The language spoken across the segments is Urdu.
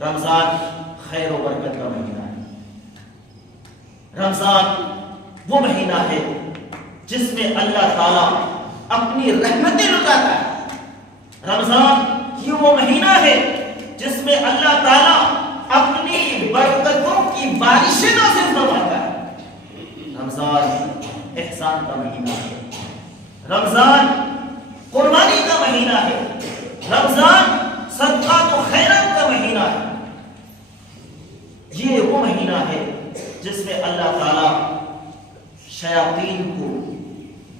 رمضان خیر و برکت کا مہینہ ہے. رمضان وہ مہینہ ہے جس میں اللہ تعالیٰ اپنی رحمتیں لٹاتا ہے. رمضان یہ وہ مہینہ ہے جس میں اللہ تعالیٰ اپنی برکتوں کی بارشیں نازل فرماتا ہے. رمضان احسان کا مہینہ ہے. رمضان قربانی کا مہینہ ہے. رمضان صدقات و خیرات کا مہینہ ہے. یہ وہ مہینہ ہے جس میں اللہ تعالیٰ شیاطین کو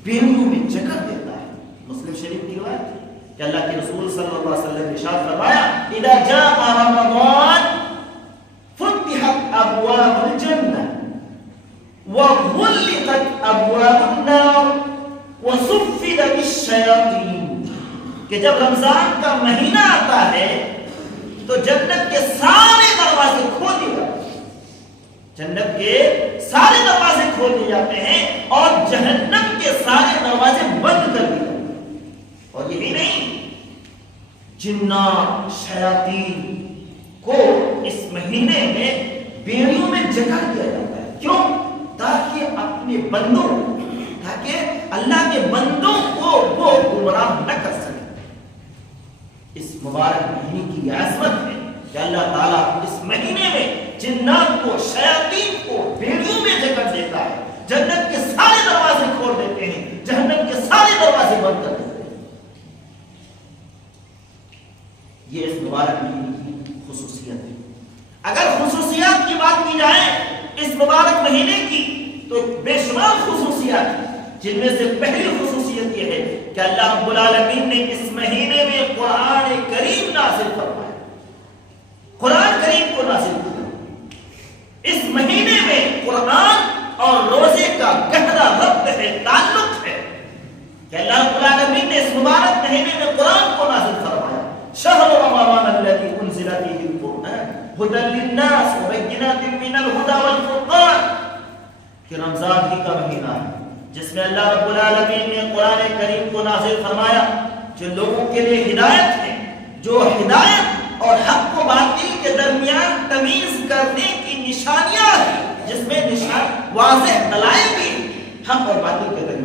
بیڑیوں میں جکڑ دیتا ہے. مسلم شریف کی روایت ہے کہ اللہ کے رسول صلی اللہ علیہ وسلم نے ارشاد فرمایا اذا جاء رمضان فتحت ابواب الجنہ وغلقت ابواب النار وصفدت الشیاطین. کہ جب رمضان کا مہینہ آتا ہے تو جنت کے سارے دروازے کھول دیے جاتے ہیں. جنت کے سارے دروازے کھول دیے جاتے ہیں اور جہنم کے سارے دروازے بند کر دیے جاتے ہیں. اور یہی نہیں، جنات شیاطین کو اس مہینے میں بیڑیوں میں جکڑ دیا جاتا ہے. کیوں؟ تاکہ اپنے بندوں، تاکہ اللہ کے بندوں کو وہ گمراہ نہ کر سکے. اس مبارک مہینے کی یہ عظمت ہے کہ اللہ تعالیٰ اس مہینے میں جنات کو، شیاطین کو بیڑیوں میں جکڑ دیتا ہے. جنت کے سارے دروازے کھول دیتے ہیں، جہنم کے سارے دروازے بند کر دیتے ہیں. یہ اس مبارک مہینے کی خصوصیت ہے. اگر خصوصیات کی بات کی جائے اس مبارک مہینے کی تو بے شمار خصوصیات ہیں، جن میں سے پہلی خصوصیت یہ ہے کہ اللہ رب العالمین نے اس مہینے میں قرآن کریم نازل فرمایا. قرآن کریم کو نازل کیا. اس مہینے میں قرآن اور روزے کا گہرا ربط ہے، تعلق ہے کہ اللہ رب العالمین نے اس مبارک مہینے میں قرآن کو نازل فرمایا. شہر رمضان الذی انزل فیہ القرآن ھدی للناس وبینات من الھدی والفرقان. کہ رمضان ہی کا مہینہ ہے جس میں اللہ رب العالمین نے قرآن کریم کو نازل فرمایا، جو لوگوں کے لیے ہدایت ہے، جو ہدایت اور حق و باطل کے درمیان تمیز کرنے کی نشانیاں ہیں، جس میں نشان واضح دلائل بھی حق اور باطل کے درمیان